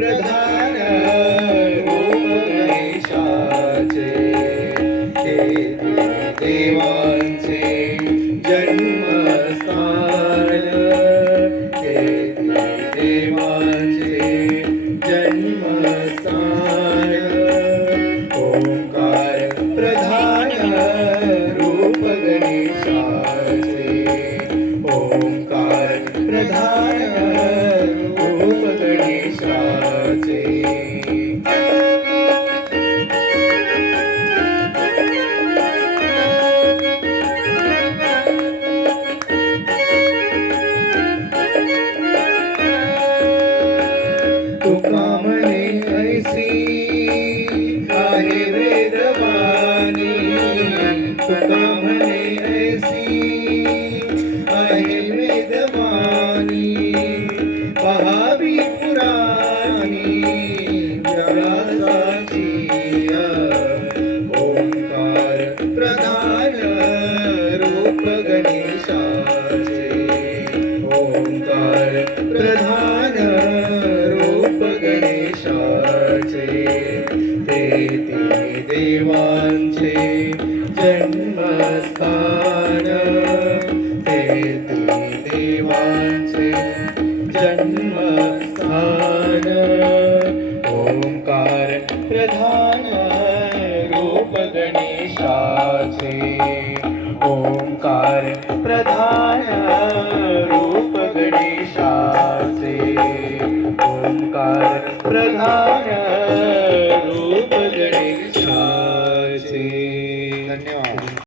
प्रधान रूप गणेशाचे हे देवांचे जन्मस्थान हे देवांचे जन्मस्थान ओंकार प्रधान रूप गणेशाचे ओंकार प्रधान रूप गणेशाचे तुका म्हणे ऐसी आहे वेदवाणी तुका म्हणे ऐसी आहे वेदवाणी पहावी पुराणी व्यासाची ओंकार प्रधान रूप गणेशाचे ओंकार प्रधान रूप गणेशाचे ते देवांचे जन्मस्थान ते देवांचे जन्मस्थान ओंकार प्रधान रूप गणेशाचे ओंकार प्रधान रूप